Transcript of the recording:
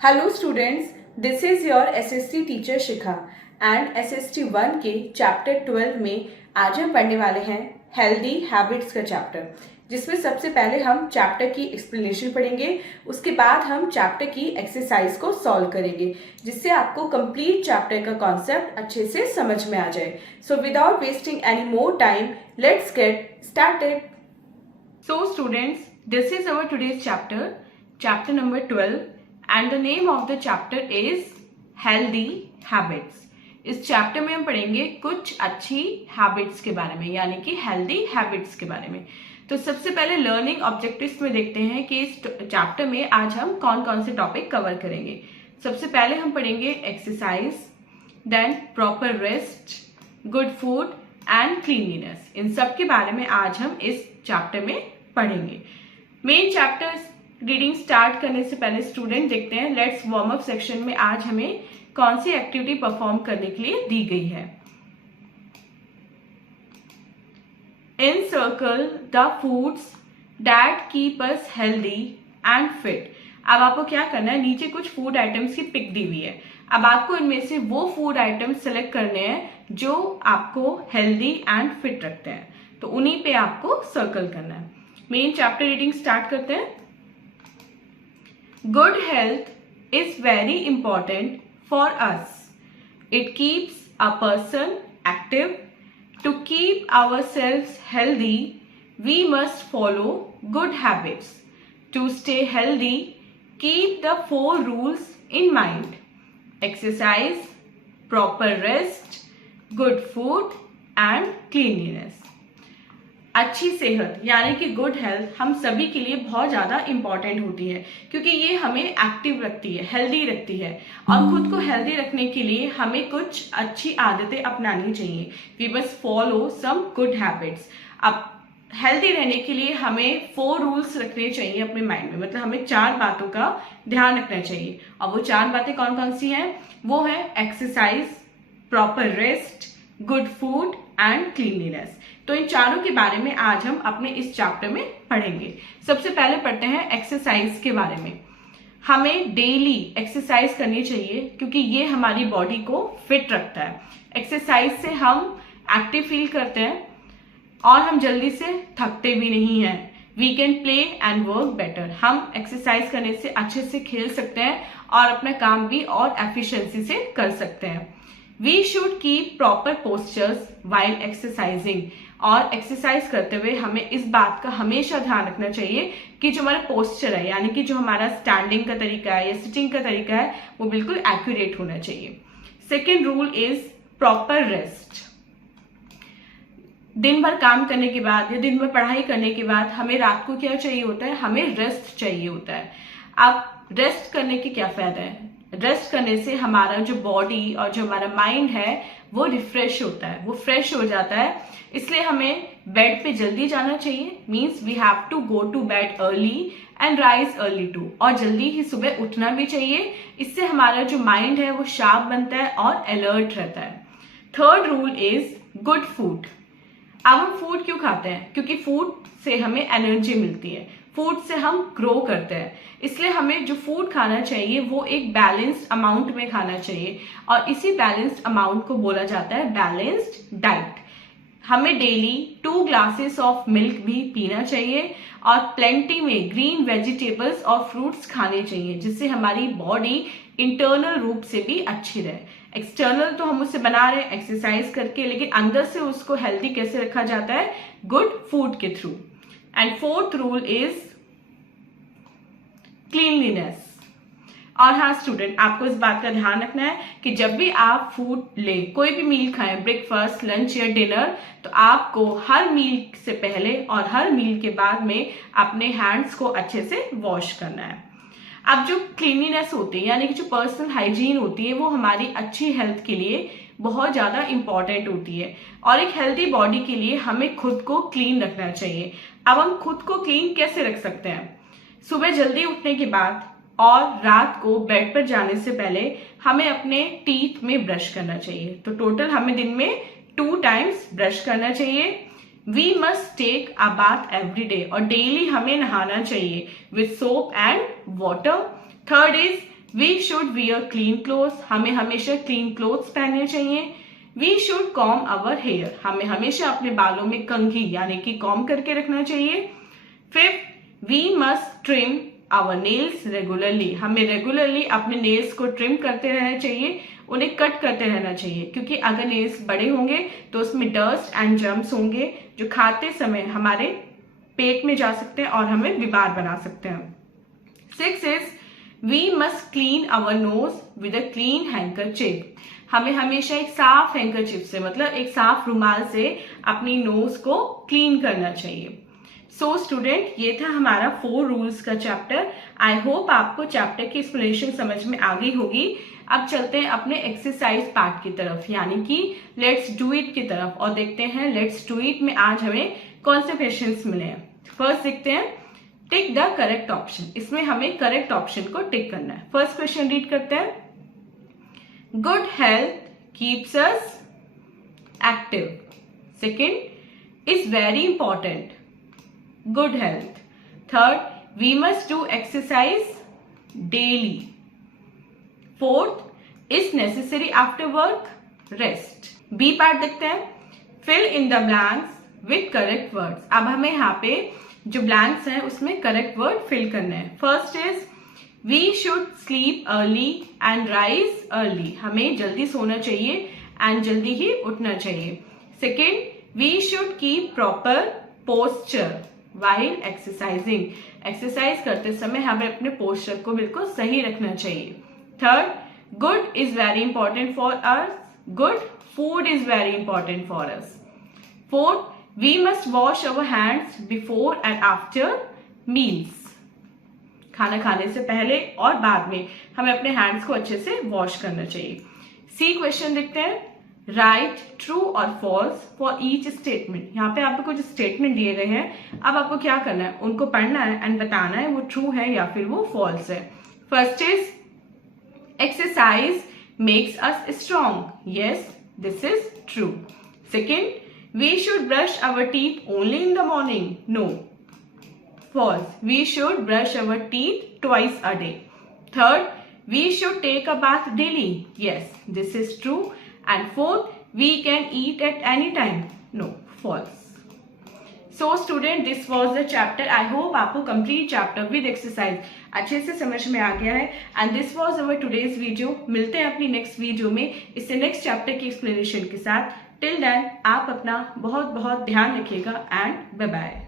Hello students, this is your SST teacher Shikha and SST 1 के chapter 12 में आज हम पढ़ने वाले हैं हेल्दी हैबिट्स का चैप्टर, जिसमें सबसे पहले हम चैप्टर की एक्सप्लेनेशन पढ़ेंगे। उसके बाद हम चैप्टर की एक्सरसाइज को सॉल्व करेंगे, जिससे आपको कंप्लीट चैप्टर का कॉन्सेप्ट अच्छे से समझ में आ जाए। So without wasting any more time, let's get started. So students, this is our today's chapter, chapter number 12, and the name of the chapter is healthy habits। इस चैप्टर में हम पढ़ेंगे कुछ अच्छी हैबिट्स के बारे में, यानी कि हेल्दी हैबिट्स के बारे में। तो सबसे पहले लर्निंग ऑब्जेक्टिव्स में देखते हैं कि इस चैप्टर में आज हम कौन कौन से टॉपिक कवर करेंगे। सबसे पहले हम पढ़ेंगे exercise, then proper rest, good food and cleanliness. इन सब के बारे में आज हम इस चैप्टर में पढ़ेंगे। मेन चैप्टर रीडिंग स्टार्ट करने से पहले स्टूडेंट देखते हैं लेट्स वार्म अप सेक्शन में आज हमें कौन सी एक्टिविटी परफॉर्म करने के लिए दी गई है। Encircle the foods that keep us healthy and fit. अब आपको क्या करना है, नीचे कुछ फूड आइटम्स की पिक दी हुई है। अब आपको इनमें से वो फूड आइटम्स सेलेक्ट करने हैं जो आपको हेल्दी एंड फिट रखते हैं, तो उन्हीं पे आपको सर्कल करना है। मेन चैप्टर रीडिंग स्टार्ट करते हैं। Good health is very important for us. It keeps a person active. To keep ourselves healthy, we must follow good habits. To stay healthy, keep the 4 rules in mind: exercise, proper rest, good food and cleanliness। अच्छी सेहत यानी कि good health हम सभी के लिए बहुत ज़्यादा इम्पॉर्टेंट होती है, क्योंकि ये हमें एक्टिव रखती है, हेल्दी रखती है। और खुद को हेल्दी रखने के लिए हमें कुछ अच्छी आदतें अपनानी चाहिए। We must follow some good habits. अब हेल्दी रहने के लिए हमें 4 रूल्स रखने चाहिए अपने माइंड में, मतलब हमें 4 बातों का ध्यान रखना चाहिए। और वो 4 बातें कौन कौन सी हैं? वो है exercise, proper rest, good food and cleanliness. तो इन चारों के बारे में आज हम अपने इस चैप्टर में पढ़ेंगे। सबसे पहले पढ़ते हैं एक्सरसाइज के बारे में। हमें डेली एक्सरसाइज करनी चाहिए, क्योंकि ये हमारी बॉडी को फिट रखता है। एक्सरसाइज से हम एक्टिव फील करते हैं और हम जल्दी से थकते भी नहीं हैं। We can play and work better. हम एक्सरसाइज करने से अच्छे से खेल सकते हैं और अपना काम भी और एफिशिएंसी से कर सकते हैं। We should keep proper postures while exercising. और एक्सरसाइज करते हुए हमें इस बात का हमेशा ध्यान रखना चाहिए कि जो हमारा पोस्चर है, यानी कि जो हमारा स्टैंडिंग का तरीका है या सिटिंग का तरीका है, वो बिल्कुल एक्यूरेट होना चाहिए। Second rule is proper rest. दिन भर काम करने के बाद या दिन भर पढ़ाई करने के बाद हमें रात को क्या चाहिए होता है? हमें रेस्ट चाहिए होता है। अब रेस्ट करने के क्या फायदा है? रेस्ट करने से हमारा जो बॉडी और जो हमारा माइंड है वो रिफ्रेश होता है, वो फ्रेश हो जाता है। इसलिए हमें बेड पे जल्दी जाना चाहिए। Means we have to go to bed early and rise early too. और जल्दी ही सुबह उठना भी चाहिए। इससे हमारा जो माइंड है वो शार्प बनता है और अलर्ट रहता है। Third rule is good food. अब हम फूड क्यों खाते हैं? क्योंकि फूड से हमें एनर्जी मिलती है, फूड से हम ग्रो करते हैं। इसलिए हमें जो फूड खाना चाहिए वो एक बैलेंस्ड अमाउंट में खाना चाहिए, और इसी बैलेंस्ड अमाउंट को बोला जाता है बैलेंस्ड डाइट। हमें डेली 2 ग्लासेस ऑफ मिल्क भी पीना चाहिए और प्लेंटी में ग्रीन वेजिटेबल्स और फ्रूट्स खाने चाहिए, जिससे हमारी बॉडी इंटरनल रूप से भी अच्छी रहे। एक्सटर्नल तो हम उससे बना रहे हैं एक्सरसाइज करके, लेकिन अंदर से उसको हेल्दी कैसे रखा जाता है? गुड फूड के through. And fourth rule is cleanliness. और हाँ स्टूडेंट, आपको इस बात का ध्यान रखना है कि जब भी आप फूड ले, कोई भी मील खाएं, ब्रेकफास्ट, लंच या डिनर, तो आपको हर मील से पहले और हर मील के बाद में अपने हैंड्स को अच्छे से वॉश करना है। अब जो क्लीनलीनेस होती है, यानी कि जो पर्सनल हाइजीन होती है, वो हमारी अच्छी हेल्थ के लिए बहुत ज़्यादा इंपॉर्टेंट होती है। और एक हेल्दी बॉडी के लिए हमें खुद को क्लीन रखना चाहिए। अब हम खुद को क्लीन कैसे रख सकते हैं? सुबह जल्दी उठने के बाद और रात को बेड पर जाने से पहले हमें अपने टीथ में ब्रश करना चाहिए। तो टोटल हमें दिन में 2 टाइम्स ब्रश करना चाहिए। We must take a bath every day. और डेली हमें नहाना चाहिए with soap and water. Third is we should wear clean clothes, हमें हमेशा क्लीन क्लोथ्स पहनने चाहिए। We should comb our hair, हमें हमेशा अपने बालों में कंघी यानी कि कॉम करके रखना चाहिए। Fifth, we must trim our nails regularly, हमें रेगुलरली अपने नेल्स को ट्रिम करते रहना चाहिए, उन्हें कट करते रहना चाहिए, क्योंकि अगर नेल्स बड़े होंगे तो उसमें डस्ट एंड जर्म्स होंगे जो खाते समय हमारे पेट में जा सकते हैं और हमें बीमार बना सकते हैं। Six is we must clean our nose with a clean handkerchief, हमें हमेशा एक साफ हैंकरचिप से मतलब एक साफ रुमाल से अपनी नोज को क्लीन करना चाहिए। सो स्टूडेंट, ये था हमारा 4 रूल्स का चैप्टर। आई होप आपको चैप्टर की एक्सप्लेनेशन समझ में आ गई होगी। अब चलते हैं अपने एक्सरसाइज पार्ट की तरफ यानी कि लेट्स डू इट की तरफ और देखते हैं लेट्स डू इट में आज हमें कौन से क्वेश्चंस मिले हैं। फर्स्ट देखते हैं टिक द करेक्ट ऑप्शन, इसमें हमें करेक्ट ऑप्शन को टिक करना है। फर्स्ट क्वेश्चन रीड करते हैं। Good health keeps us active. Second is very important, good health. Third, we must do exercise daily. Fourth, is necessary after work, rest. B part देखते हैं, fill in the blanks with correct words. अब हमें यहाँ पे जो blanks हैं उसमें correct word fill करना है। First is we should sleep early and rise early. हमें जल्दी सोना चाहिए and जल्दी ही उठना चाहिए। Second, we should keep proper posture while exercising. Exercise करते समय हमें अपने पोस्चर को बिल्कुल सही रखना चाहिए। Third, good is very important for us, good food is very important for us. Fourth, we must wash our hands before and after meals, खाना खाने से पहले और बाद में हमें अपने हैंड्स को अच्छे से वॉश करना चाहिए। सी क्वेश्चन देखते हैं, राइट ट्रू और फॉल्स फॉर ईच स्टेटमेंट। यहाँ पे आपको कुछ स्टेटमेंट दिए गए हैं, अब आपको क्या करना है, उनको पढ़ना है एंड बताना है वो ट्रू है या फिर वो फॉल्स है। First is exercise makes us strong, yes this is true. Second, we should brush our teeth only in the morning, no false, we should brush our teeth twice a day. Third, we should take a bath daily, yes this is true. And fourth, we can eat at any time, no false. So student, this was the chapter. I hope आपको complete chapter with exercise अच्छे से समझ में आ गया है। And this was our today's video. मिलते हैं अपनी next video में इससे next chapter की explanation के साथ। Till then आप अपना बहुत बहुत ध्यान रखिएगा and bye bye.